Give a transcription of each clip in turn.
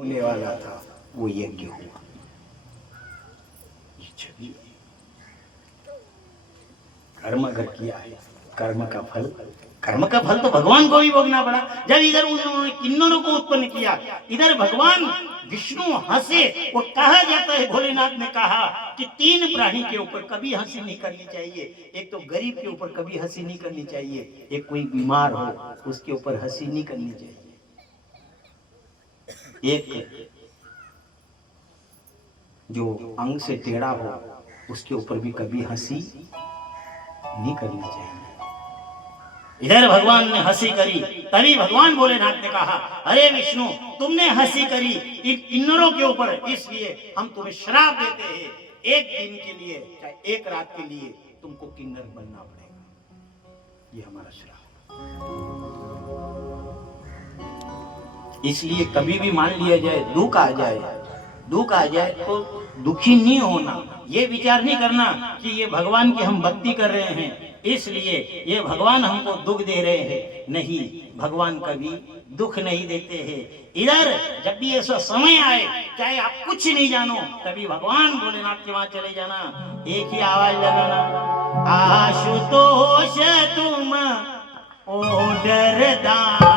होने वाला था वो यज्ञ हुआ। कर्म अगर किया है, कर्म का फल तो भगवान को भी भोगना पड़ा। जब इधर उन्होंने किन्नरों को उत्पन्न किया, इधर भगवान विष्णु हंसे। और कहा जाता है, भोलेनाथ ने कहा कि 3 प्राणी के ऊपर कभी हंसी नहीं करनी चाहिए। एक तो गरीब के ऊपर कभी हंसी नहीं करनी चाहिए, एक कोई बीमार हो उसके ऊपर हंसी नहीं करनी चाहिए, एक जो अंग से टेढ़ा हो उसके ऊपर भी कभी हंसी नहीं करनी चाहिए। इधर भगवान ने हंसी करी, तभी भगवान भोलेनाथ ने कहा, अरे विष्णु, तुमने हंसी करी इन किन्नरों के ऊपर, इसलिए हम तुम्हें श्राप देते हैं। एक दिन के लिए, चाहे एक रात के लिए तुमको किन्नर बनना पड़ेगा। ये हमारा श्राप। इसलिए कभी भी मान लिया जाए दुख आ जाए तो दुखी नहीं होना। ये विचार नहीं करना कि ये भगवान की हम भक्ति कर रहे हैं इसलिए ये भगवान हमको दुख दे रहे हैं। नहीं, भगवान कभी दुख नहीं देते हैं। इधर जब भी ऐसा समय आए, चाहे आप कुछ नहीं जानो, तभी भगवान भोलेनाथ के वहां चले जाना, एक ही आवाज लगाना, आशुतोष तुम ओ डरदानी।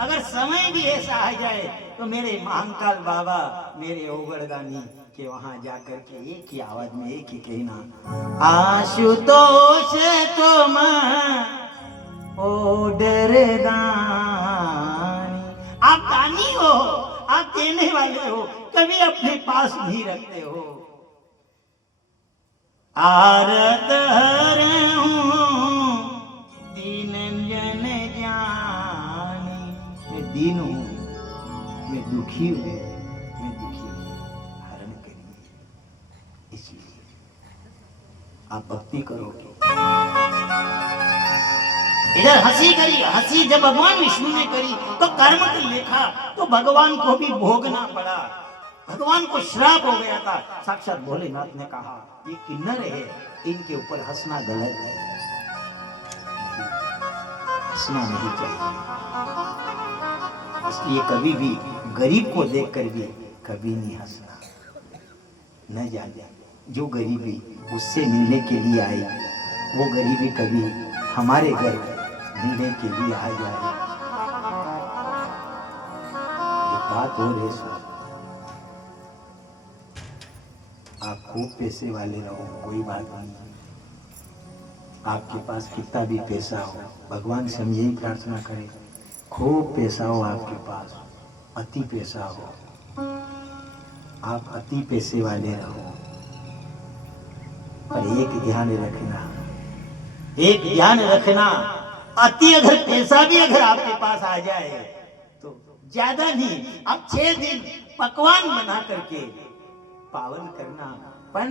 अगर समय भी ऐसा आ जाए तो मेरे महाकाल बाबा, मेरे ओगड़दानी के वहां जाकर के एक ही आवाज में एक ही कहना, आशुतोष तुम ओ डरदानी। आप दानी हो, आप देने वाले हो, कभी अपने पास नहीं रखते हो। आरत दीन हूं, मैं दुखी हूं, मैं दुखी हूं, हरण करिए। इसलिए आप भक्ति करोगे। इधर हंसी करी, हंसी जब भगवान विष्णु ने करी तो कर्म का लेखा तो भगवान को भी भोगना पड़ा। भगवान को श्राप हो गया था। साक्षात भोलेनाथ ने कहा ये किन्नर है, इनके ऊपर हंसना गलत है, हंसना नहीं चाहिए। इसलिए कभी भी गरीब को देखकर भी कभी नहीं हंसना। न जाने जो गरीबी उससे मिलने के लिए आई, वो गरीबी कभी हमारे घर मिलने के लिए आ जाए। एक बात हो रही है, आप खूब पैसे वाले रहो, कोई बात नहीं। आपके पास कितना भी पैसा हो, भगवान से हम यही प्रार्थना करें, खूब पैसा हो आपके पास, अति पैसा हो, आप अति पैसे वाले रहो। पर एक ध्यान रखना, एक ध्यान रखना, अति अगर पैसा भी अगर आपके पास आ जाए तो ज्यादा नहीं, आप 6 दिन पकवान बना करके पावन करना। पर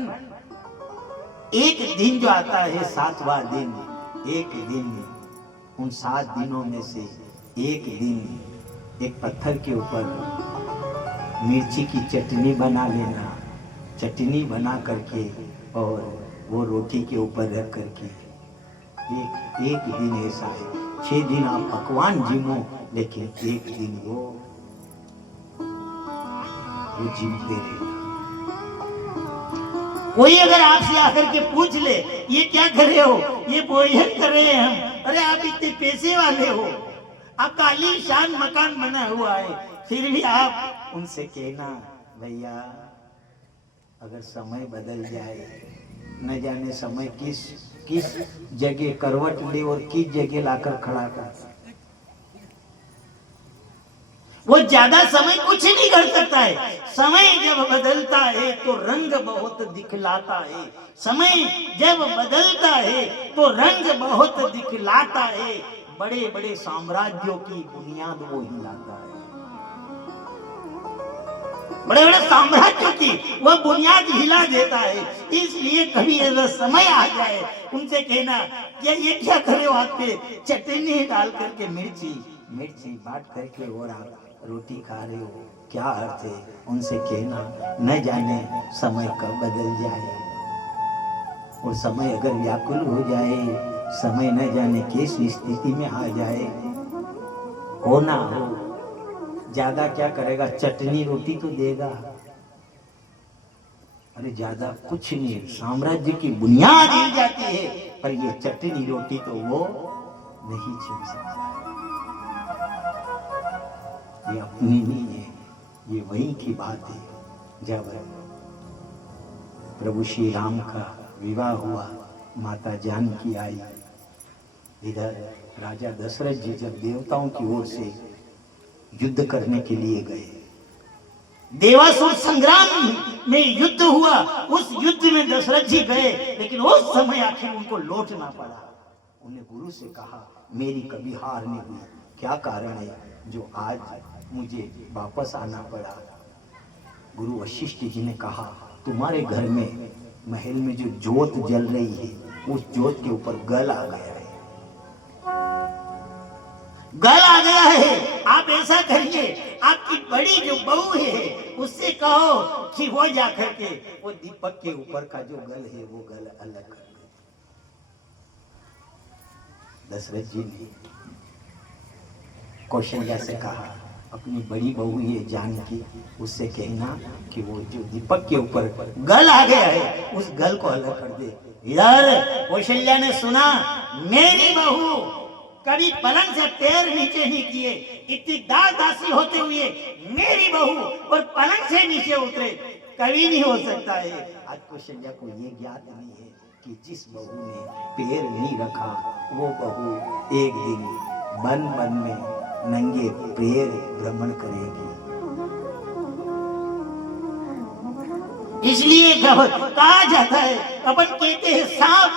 एक दिन जो आता है 7वां दिन, एक दिन, उन 7 दिनों में से एक दिन एक पत्थर के ऊपर मिर्ची की चटनी बना लेना, चटनी बना करके और वो रोटी के ऊपर रख करके एक दिन ऐसा है। 6 दिन आप पकवान जिमो, लेकिन एक दिन वो जिमते रहना। कोई अगर आपसे आकर के पूछ ले ये क्या कर रहे हो, ये भोजन कर रहे हैं हम, अरे आप इतने पैसे वाले हो, आपका आलीशान मकान बना हुआ है, फिर भी आप उनसे कहना भैया अगर समय बदल जाए, न जाने समय किस जगह करवट ले और किस जगह लाकर खड़ा कर। वो ज्यादा समय कुछ नहीं कर सकता है। समय जब बदलता है तो रंग बहुत दिखलाता है, समय जब बदलता है तो रंग बहुत दिखलाता है। बड़े बड़े साम्राज्यों की बुनियाद वो हिलाता है, बड़े बड़े साम्राज्यों की वह बुनियाद हिला देता है। इसलिए कभी ऐसा समय आ जाए उनसे कहना ये क्या करे हो, आप पे चटनी डाल करके मिर्ची बांट करके और आप रोटी खा रहे हो, क्या अर्थ है। उनसे कहना न जाने समय कब बदल जाए, और समय अगर व्याकुल हो जाए, समय न जाने किस स्थिति में आ जाए, हो ना हो, ज्यादा क्या करेगा, चटनी रोटी तो देगा, अरे ज्यादा कुछ नहीं, साम्राज्य की बुनियाद हिल जाती है, पर ये चटनी रोटी तो वो नहीं छीन सकता। ये अपनी नहीं है, ये वही की बात है। जब प्रभु श्री राम का विवाह हुआ, माता जानकी आई, इधर राजा दशरथ जी जब देवताओं की ओर से युद्ध करने के लिए गए, देवासुर संग्राम में युद्ध हुआ, उस युद्ध में दशरथ जी गए, लेकिन उस समय आखिर उनको लौटना पड़ा। उन्हें गुरु से कहा मेरी कभी हार नहीं हुई, क्या कारण है जो आज मुझे वापस आना पड़ा। गुरु वशिष्ठ जी ने कहा तुम्हारे घर में महल में जो जोत जल रही है, उस जोत के ऊपर गल आ गया है, गल आ गया है। आप ऐसा करिए, आपकी बड़ी जो बहू है उससे कहो कि वो जाकर के वो दीपक के ऊपर का जो गल है वो गल अलग कर दे। दशरथ जी ने कौशल्या से कहा अपनी बड़ी बहू ये जानकी, उससे कहना कि वो जो दीपक के ऊपर गल आ गया है उस गल को अलग कर दे। इधर कौशल्या ने सुना मेरी बहू कभी पलंग से पैर नीचे नहीं किए, इतनी दास दासी होते हुए मेरी बहू और पलंग से नीचे उतरे, कभी नहीं हो सकता है। आज कौशल्या को ये ज्ञात नहीं है कि जिस बहू ने पैर नहीं रखा वो बहू एक दिन वन वन में नंगे पैर भ्रमण करेगी। इसलिए कहा जाता है, अपन कहते हैं साफ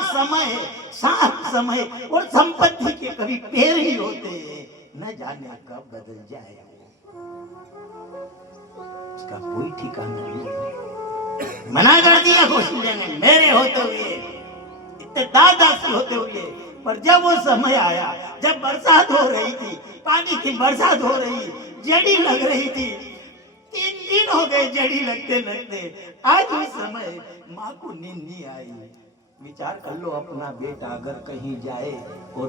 समय और संपत्ति के कभी पैर ही होते हैं। न जाने कब बदल जाए, उसका कोई ठिकाना नहीं। मना कर दिया कौशल्या ने मेरे होते हुए, इतने दादासी होते हुए। पर जब वो समय आया, जब बरसात हो रही थी, पानी की बरसात हो रही, जड़ी लग रही थी, 3 दिन हो गए जड़ी लगते लगते, आज उस समय माँ को नींद नहीं आई। विचार कर लो अपना बेटा अगर कहीं जाए और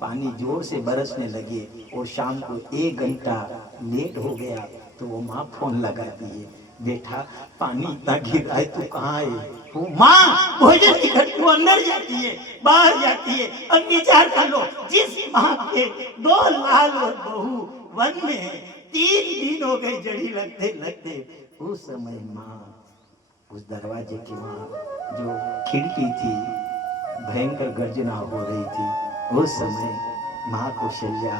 पानी जोर से बरसने लगे और शाम को 1 घंटा लेट हो गया, तो वो माँ फोन लगाती है, बेटा पानी इतना गिर रहा है तू कहाँ है? वो माँ भोजन की घर को अंदर जाती है, बाहर जाती है। अब विचार कर लो, जिस माँ के 2 लाल और बहू वन में है, 3 दिन हो गए जड़ी लगते लगते, उस समय माँ उस दरवाजे की वहाँ जो खिड़की थी, भयंकर गर्जना हो रही थी, उस समय माँ कौशल्या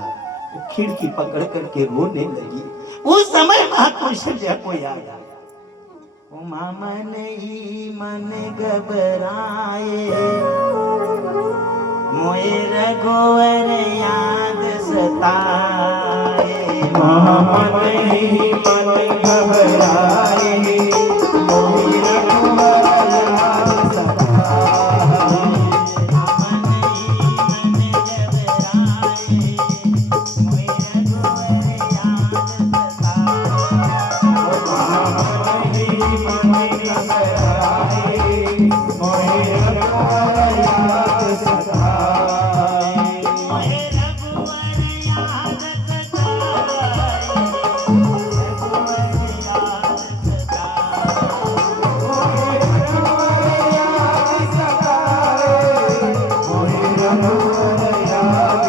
खिड़की पकड़ करके रोने लगी। उस समय माँ कौशल्या को याद आया, ओ माँ मन ही मन घबराए, मोए रघुवर याद सताए, माँ मन ही मन घबराए, मोए रघुवर याद सताए, मन ही मन घबराए, मोए रघुवर याद सताए, मन ही मन घबराए, मोए रघुवर याद सताए, मोए रघुवर याद सताए, रघुवर याद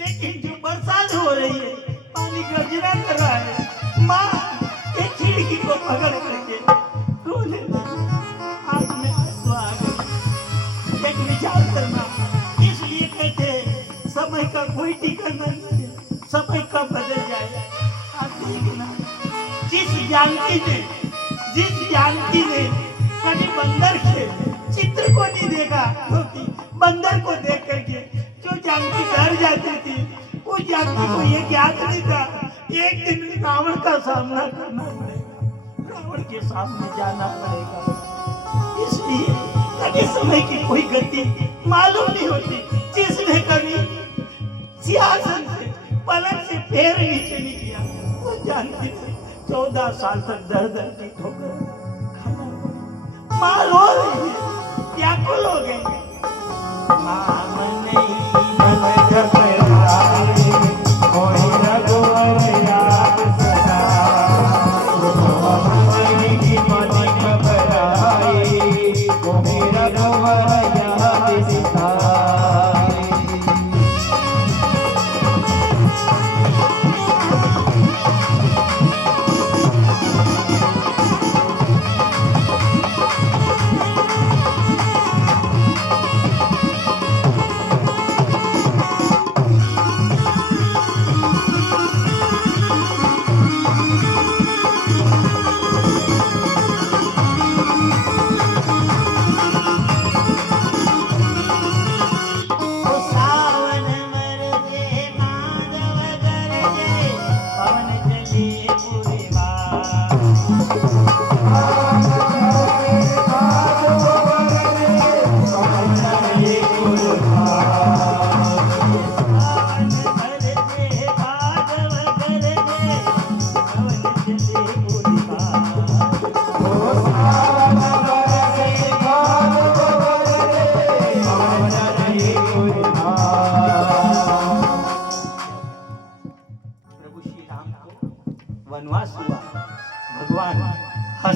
लेकिन जो बरसात हो रही है, पानी गर्जना कर रहा है, माँ एक खिड़की को पकड़ करके रोने लगी। आँख में आंसू आ गए। एक विचार करना, इसलिए कहते हैं समय का कोई ठिकाना नहीं है, समय कब बदल जाए। आप देखना, जिस जानकी ने कभी बंदर के चित्र को नहीं देखा, क्योंकि बंदर को देख करके जो जानकी डर जाती थी, उस जानकी को ये ज्ञात नहीं था एक दिन रावण का सामना करना पड़ेगा, रावण के सामने जाना पड़ेगा। इसलिए कभी समय की कोई गति मालूम नहीं होती। जिसने कभी सिंहासन से पलंग से पैर नीचे नहीं किया, वो जानकी ने 14 साल तक दर्द की ठोकर खाना पड़ा। माँ रो रही है, व्याकुल हो गई। माँ मन ही मन घबराए, मोए रघुवर याद सताए, मन ही मन घबराए, मोए रघुवर याद सताए।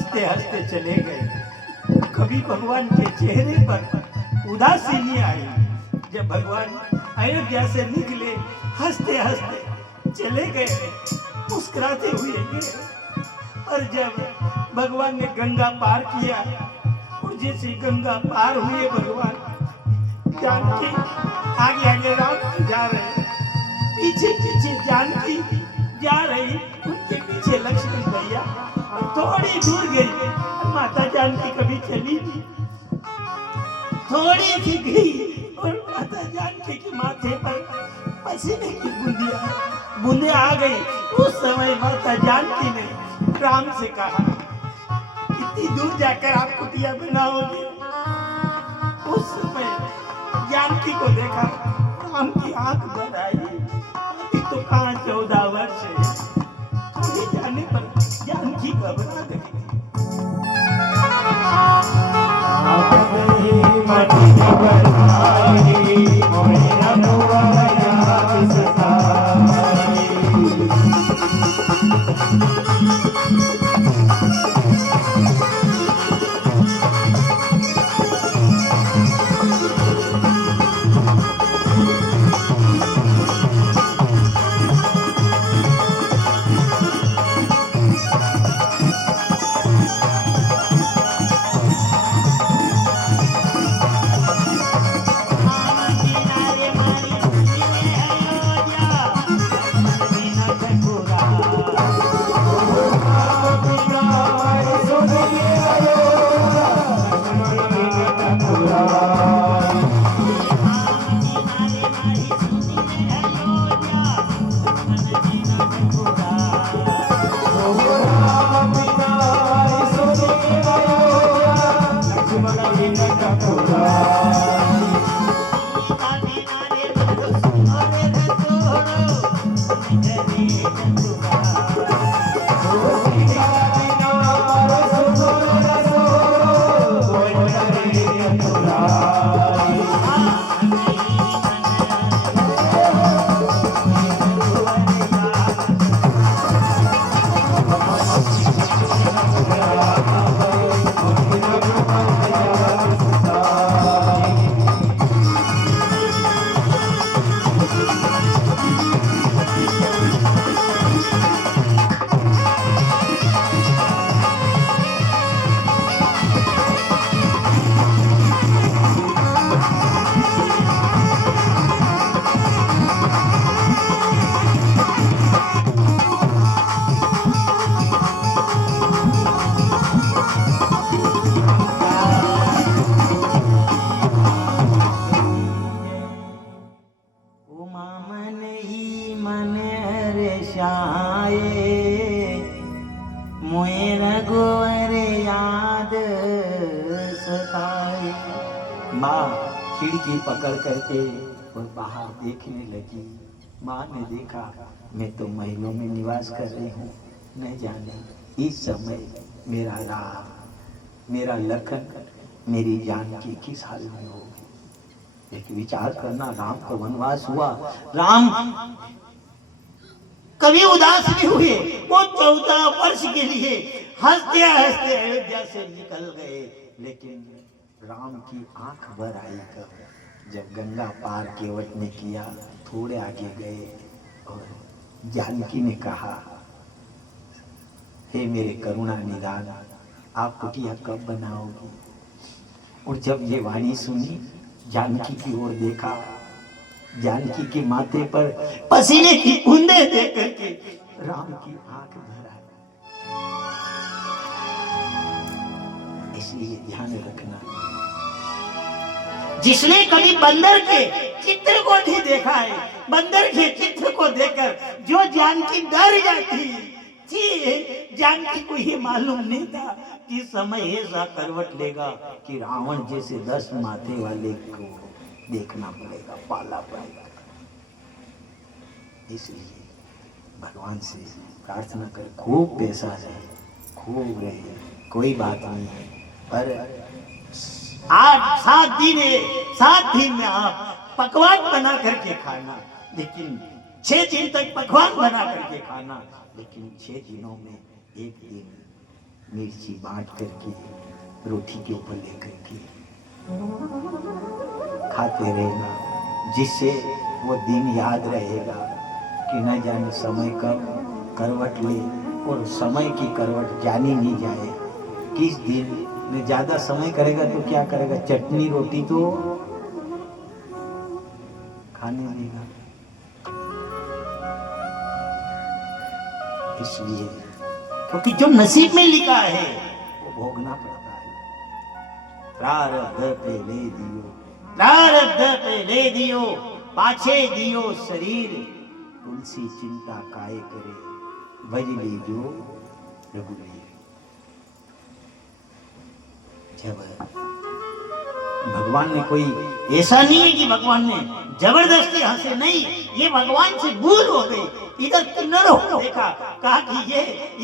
हंसते हंसते चले गए। कभी भगवान के चेहरे पर उदासी नहीं आई। जब भगवान अयोध्या से निकले हंसते हंसते चले गए, मुस्कुराते हुए गए। और जब भगवान ने गंगा पार किया और जैसे गंगा पार हुए भगवान जानकी आगे आगे राम जा रहे, पीछे पीछे जानकी जा रही, उनके पीछे लक्ष्मण भैया। थोड़ी दूर गई माता जानकी कभी चली नहीं, थोड़ी सी गई और माता जानकी के माथे पर पसीने की बूंदे आ गई। उस समय माता जानकी ने राम से कहा, कितनी दूर जाकर आप कुटिया बनाओगे? उस समय जानकी को देखा, राम की आंख भर आई। अभी तो कहाँ 14 वर्ष है। थोड़ी जाने पर जानकी घबरा गई। माँ खिड़की पकड़ करके और बाहर देखने लगी। माँ ने देखा मैं तो महलों में निवास कर रही हूँ, न जाने इस समय मेरा राम, मेरा लखन, मेरी जानकी किस हाल में होगी। एक विचार करना, राम का वनवास हुआ, राम कभी उदास नहीं हुए। वो 14 वर्ष के लिए हंसते हंसते अयोध्या से निकल गए। लेकिन राम की आंख भर आई कब जब गंगा पार केवट ने किया। थोड़े आगे गए और जानकी ने कहा, हे मेरे करुणा निधान, आप कुटिया कब बनाओगी? और जब ये वाणी सुनी, जानकी की ओर देखा, जानकी के माथे पर पसीने की बूंदें देख करके राम की आंख भर आई। इसलिए ध्यान रखना, जिसने कभी बंदर के चित्र को नहीं देखा है, बंदर के चित्र को देखकर जो जानकी डर जाती थी, जानकी को ये मालूम नहीं था कि समय ऐसा करवट लेगा कि रावण जैसे 10 माथे वाले को देखना पड़ेगा, पाला पड़ेगा। इसलिए भगवान से प्रार्थना कर, खूब पैसा रहे, खूब रहे, कोई बात नहीं है, पर 7 दिन में आप पकवान बना करके खाना, लेकिन 6 दिन तक पकवान बना करके खाना, लेकिन 6 दिनों में एक दिन मिर्ची बांट करके रोटी के ऊपर लेकर के खाते रहना, जिससे वो दिन याद रहेगा कि न जाने समय कब करवट ले और समय की करवट जानी नहीं जाए। किस दिन में ज्यादा समय करेगा तो क्या करेगा, चटनी रोटी तो खाने देगा। इसलिए क्योंकि जो नसीब में लिखा है वो भोगना पड़ता है। प्रारब्ध पे ले दियो, प्रारब्ध पे ले दियो, पाछे दियो शरीर, तुलसी चिंता काहे करे, भज लीजो रघुवीर। जब भगवान ने कोई, ऐसा नहीं है कि भगवान ने जबरदस्ती हंसे, नहीं, ये भगवान से भूल हो गई। इधर किन्नरों को देखा, कहा कि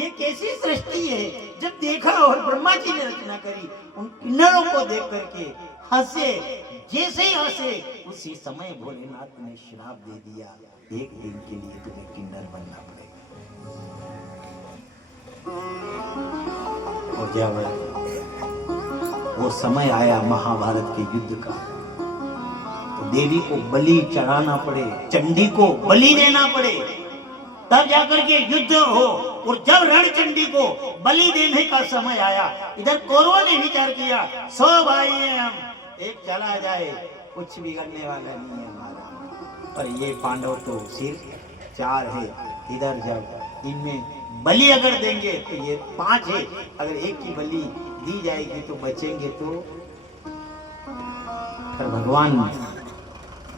ये कैसी सृष्टि है। जब देखा और ब्रह्मा जी ने रचना करी, उन किन्नरों को देख करके हंसे। जैसे ही हंसे उसी समय भोलेनाथ ने श्राप दे दिया, एक दिन के लिए तुम्हें किन्नर बनना पड़ेगा। और जब वो समय आया महाभारत के युद्ध का, तो देवी को बलि चढ़ाना पड़े, चंडी को बलि देना पड़े, तब जाकर के युद्ध हो। और जब रणचंडी को बलि देने का समय आया, इधर कौरवों ने विचार किया, 100 भाई हैं हम, एक चला जाए कुछ बिगड़ने वाला नहीं है हमारा। पर ये पांडव तो सिर्फ 4 है। इधर जब इनमें बलि अगर देंगे तो ये 5 है, अगर एक की बलि दी जाएगी तो बचेंगे। तो पर भगवान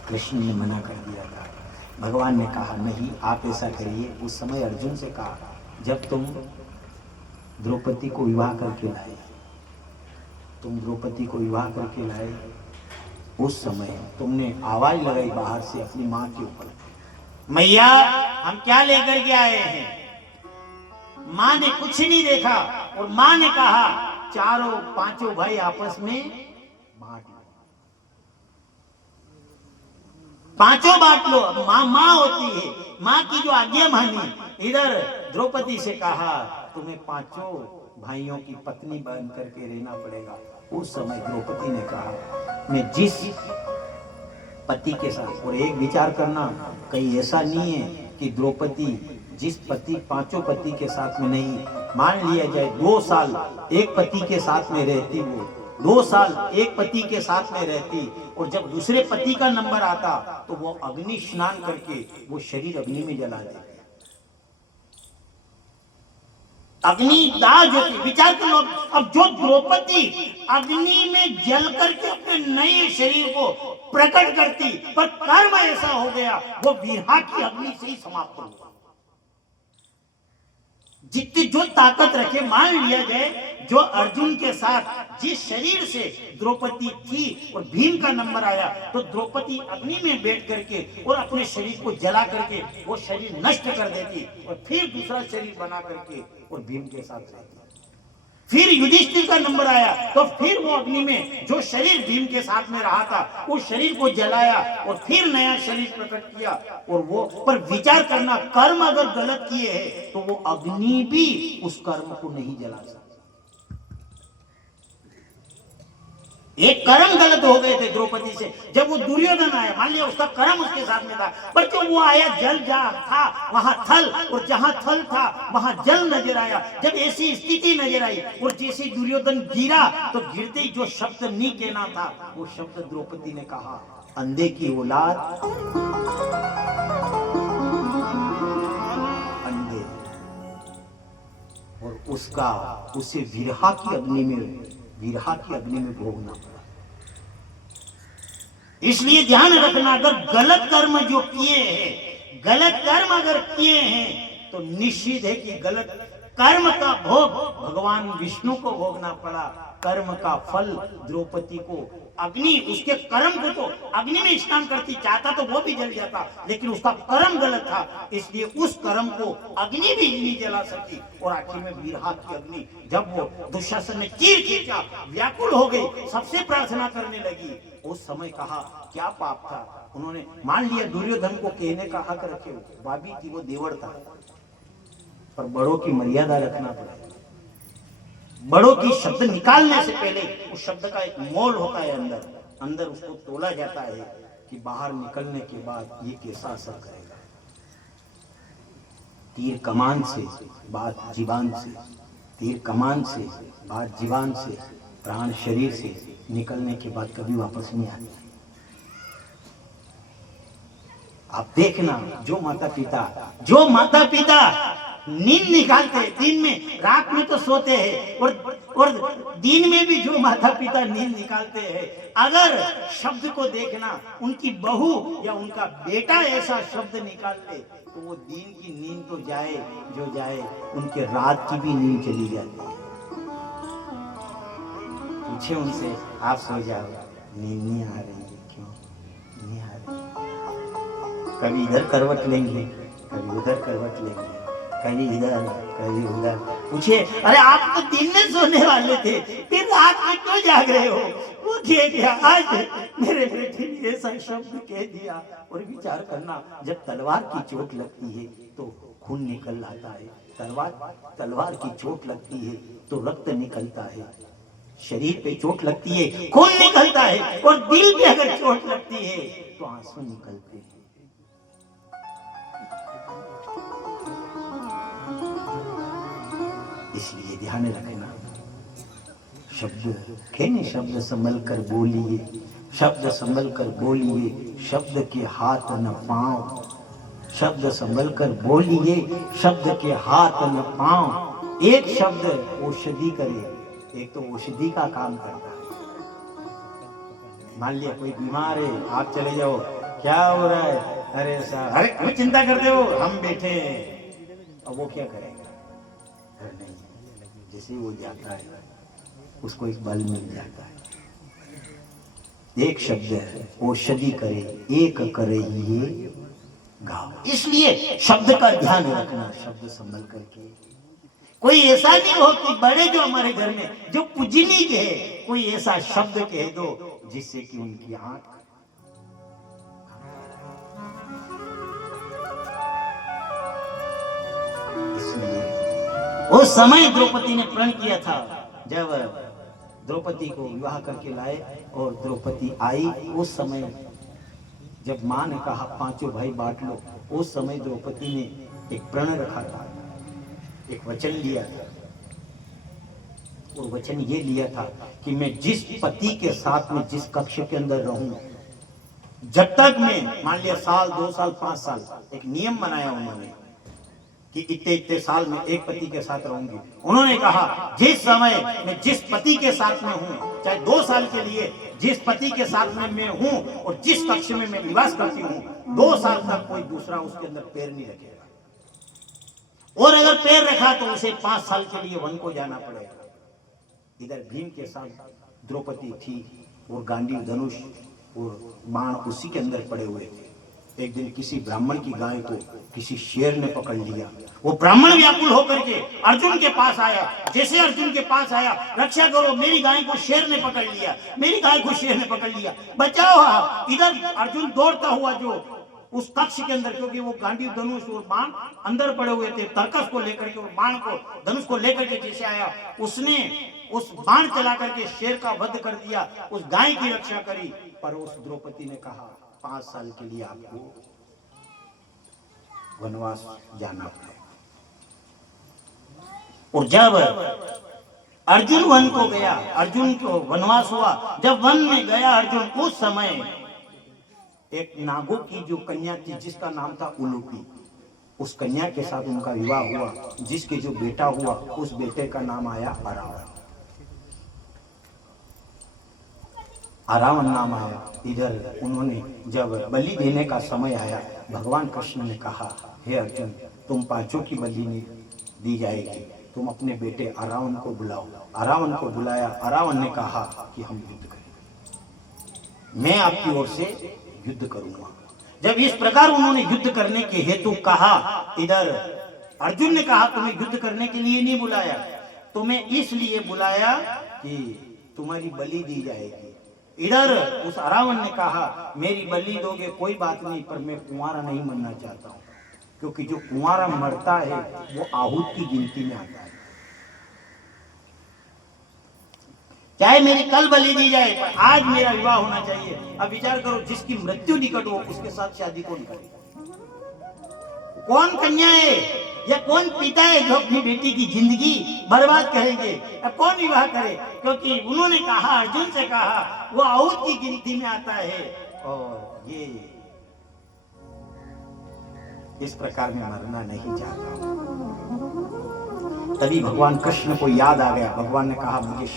कृष्ण ने मना कर दिया था। भगवान ने कहा नहीं, आप ऐसा करिए। उस समय अर्जुन से कहा, जब तुम द्रौपदी को विवाह करके लाए, तुम द्रौपदी को विवाह करके लाए, उस समय तुमने आवाज लगाई बाहर से अपनी माँ के ऊपर, मैया हम क्या लेकर के आए हैं। माँ ने कुछ नहीं देखा और माँ ने कहा, चारों 5 भाई आपस में बांट लो, 5 बांट लो। माँ होती है, माँ की जो आज्ञा मानी। इधर द्रौपदी से कहा, तुम्हें 5 भाइयों की पत्नी बन करके रहना पड़ेगा। उस समय द्रौपदी ने कहा, मैं जिस पति के साथ, और एक विचार करना, कहीं ऐसा नहीं है कि द्रौपदी जिस पति 5 पति के साथ में नहीं, मान लिया जाए 2 साल एक पति के साथ में रहती, वो 2 साल एक पति के साथ में रहती, और जब दूसरे पति का नंबर आता तो वो अग्नि स्नान करके वो शरीर अग्नि में जला देती। अग्नि दाह जो थी, विचार कर लो। अब जो द्रौपदी अग्नि में जल करके अपने नए शरीर को प्रकट करती, पर कर्म ऐसा हो गया वो विरहा की अग्नि से ही समाप्त हो गया। जितनी जो ताकत रखे, मान लिया जाए जो अर्जुन के साथ जिस शरीर से द्रौपदी थी और भीम का नंबर आया, तो द्रौपदी अग्नि में बैठ करके और अपने शरीर को जला करके वो शरीर नष्ट कर देती और फिर दूसरा शरीर बना करके और भीम के साथ रहती। फिर युधिष्ठिर का नंबर आया तो फिर वो अग्नि में जो शरीर भीम के साथ में रहा था उस शरीर को जलाया और फिर नया शरीर प्रकट किया। और वो पर विचार करना, कर्म अगर गलत किए हैं तो वो अग्नि भी उस कर्म को नहीं जला सकती। एक कर्म गलत हो गए थे द्रौपदी से। जब वो दुर्योधन आया, मान लिया उसका कर्म उसके साथ में था, पर जब वो आया, जल जहां था वहां थल, और जहां थल था वहां जल नजर आया। जब ऐसी स्थिति नजर आई और जैसे दुर्योधन गिरा तो गिरते ही जो शब्द नहीं कहना था वो शब्द द्रौपदी ने कहा, अंधे की औलाद, अंधे। और उसे विरहा की अग्नि में भोगना पड़ा। इसलिए ध्यान रखना, अगर गलत कर्म जो किए हैं, गलत कर्म अगर किए हैं तो निश्चित है कि गलत कर्म का भोग भगवान विष्णु को भोगना पड़ा। कर्म का फल द्रौपदी को अग्नि, उसके कर्म को तो अग्नि में स्नान करती, चाहता तो वो भी जल जाता, लेकिन उसका कर्म गलत था, इसलिए उस कर्म को अग्नि भी नहीं जला सकी। और आखिर में विरहा की अग्नि, जब वो दुशासन ने चीर खींचा, व्याकुल हो गई, सबसे प्रार्थना करने लगी, उस समय कहा क्या पाप था। उन्होंने मान लिया दुर्योधन को कहने का हक रखे, भाभी थी, वो देवर था, पर बड़ों की मर्यादा रखना पड़ा। बड़ों की शब्द निकालने से पहले उस शब्द का एक मोल होता है, अंदर अंदर उसको तोला जाता है कि बाहर निकलने के बाद ये कैसा असर करेगा। तीर कमान से बात जीवान से, तीर कमान से बात जीवान से, प्राण शरीर से निकलने के बाद कभी वापस नहीं आती। आप देखना, जो माता पिता नींद निकालते हैं दिन में, रात में तो सोते हैं, और दिन में भी जो माता पिता नींद निकालते हैं, अगर शब्द को देखना, उनकी बहू या उनका बेटा ऐसा शब्द निकाल ले तो वो दिन की नींद तो जाए जो जाए, उनके रात की भी नींद चली जाती है। पूछे उनसे, आप सो जाओ, नींद नहीं आ रही है, क्यों नहीं आ रही? कभी इधर करवट लेंगे, कभी उधर करवट लेंगे, कभी इधर कभी उधर। पूछिए, अरे आप तो दिन में सोने वाले थे, फिर रात में क्यों जाग रहे हो? वो कह दिया, आज मेरे बेटे ने ऐसा शब्द कह दिया। और विचार करना, जब तलवार की चोट लगती है तो खून निकल आता है, तलवार की चोट लगती है तो रक्त निकलता है, शरीर पे चोट लगती है खून निकलता है, और दिल पे अगर चोट लगती है तो आंसू निकलते हैं। इसलिए ध्यान रखना, शब्द संभल कर बोलिए, शब्द संभल कर बोलिए, शब्द के हाथ न पांव, शब्द संभल कर बोलिए, शब्द के हाथ न पांव। एक शब्द औषधि करे, एक तो औषधि का काम करता है। मान लिया कोई बीमार है, आप चले जाओ, क्या हो रहा है? अरे साहब, अरे क्यों चिंता करते हो, हम बैठे हैं। अब वो क्या करेगा? नहीं, जैसे वो जाता है उसको एक बल मिल जाता है। एक शब्द औषधि करे, एक करे ये गाओ। इसलिए शब्द का ध्यान रखना, शब्द संभल करके। कोई ऐसा नहीं हो कि बड़े जो हमारे घर में जो पूजनीय है, कोई ऐसा शब्द कह दो जिससे कि उनकी आंख, इसलिए उस समय द्रौपदी ने प्रण किया था, जब द्रौपदी को विवाह करके लाए और द्रौपदी आई, उस समय जब मां ने कहा पांचों भाई बांट लो, उस समय द्रौपदी ने एक प्रण रखा था, एक वचन लिया था। वो वचन ये लिया था कि मैं जिस पति के साथ में जिस कक्ष के अंदर रहूं, जब तक मैं, मान लिया साल 2 साल 5 साल, एक नियम बनाया उन्होंने कि इतने साल में एक पति के साथ रहूंगी। उन्होंने कहा जिस समय मैं जिस पति के साथ में हूँ, चाहे 2 साल के लिए जिस पति के साथ में मैं हूँ और जिस कक्ष में मैं निवास करती हूँ, 2 साल तक कोई दूसरा उसके अंदर पैर नहीं रखेगा, और अगर पैर रखा तो उसे 5 साल के लिए वन को जाना पड़ेगा। इधर भीम के साथ द्रौपदी थी और गांडी धनुष और बाण उसी के अंदर पड़े हुए थे। एक दिन किसी ब्राह्मण की गाय को किसी शेर ने पकड़ लिया। वो ब्राह्मण व्याकुल होकर के अर्जुन के पास आया। जैसे अर्जुन के पास आया, रक्षा करो, मेरी गाय को शेर ने पकड़ लिया, मेरी गाय को शेर ने पकड़ लिया, बचाओ आप। इधर अर्जुन दौड़ता हुआ जो उस कक्ष के अंदर, क्योंकि वो गांडी धनुष और बाण अंदर पड़े हुए थे, तर्कस को लेकर के और बाण को धनुष को लेकर के जैसे आया, उसने उस बाण चला करके शेर का वध कर दिया, उस गाय की रक्षा करी। पर उस द्रौपदी ने कहा 5 साल के लिए आपको वनवास जाना पड़ेगा। और जब अर्जुन वन को गया, अर्जुन को वनवास हुआ, जब वन में गया अर्जुन, उस समय एक नागों की जो कन्या थी जिसका नाम था उलूपी, उस कन्या के साथ उनका विवाह हुआ, जिसके जो बेटा हुआ उस बेटे का नाम आया अरावन। अरावन नाम आया। इधर उन्होंने जब बलि देने का समय आया, भगवान कृष्ण ने कहा हे अर्जुन, तुम 5 की बलि दी जाएगी, तुम अपने बेटे अरावन को बुलाओ। अरावन को बुलाया। अरावन ने कहा कि हम युद्ध करेंगे, मैं आपकी ओर से युद्ध करूंगा। जब इस प्रकार उन्होंने युद्ध करने के हेतु कहा, इधर अर्जुन ने कहा तुम्हें युद्ध करने के लिए नहीं बुलाया, तुम्हें इसलिए बुलाया कि तुम्हारी बलि दी जाएगी। इधर उस अरावन ने कहा मेरी बलि दोगे कोई बात नहीं, पर मैं कुंवारा नहीं मरना चाहता हूं, क्योंकि जो कुंवारा मरता है वो आहूत की गिनती में आता है। चाहे मेरी कल बलि दी जाए, पर आज मेरा विवाह होना चाहिए। अब विचार करो, जिसकी मृत्यु निकट हो उसके साथ शादी कौन करे? कौन कन्या है या कौन पिता है जो अपनी बेटी की जिंदगी बर्बाद करेंगे? अब कौन विवाह करे? क्योंकि उन्होंने कहा, अर्जुन से कहा, वो आहुत की गिनती में आता है। और ये इस प्रकार में मरना नहीं चाहता। तभी भगवान कृष्ण को याद आ गया। भगवान ने कहा, मुझे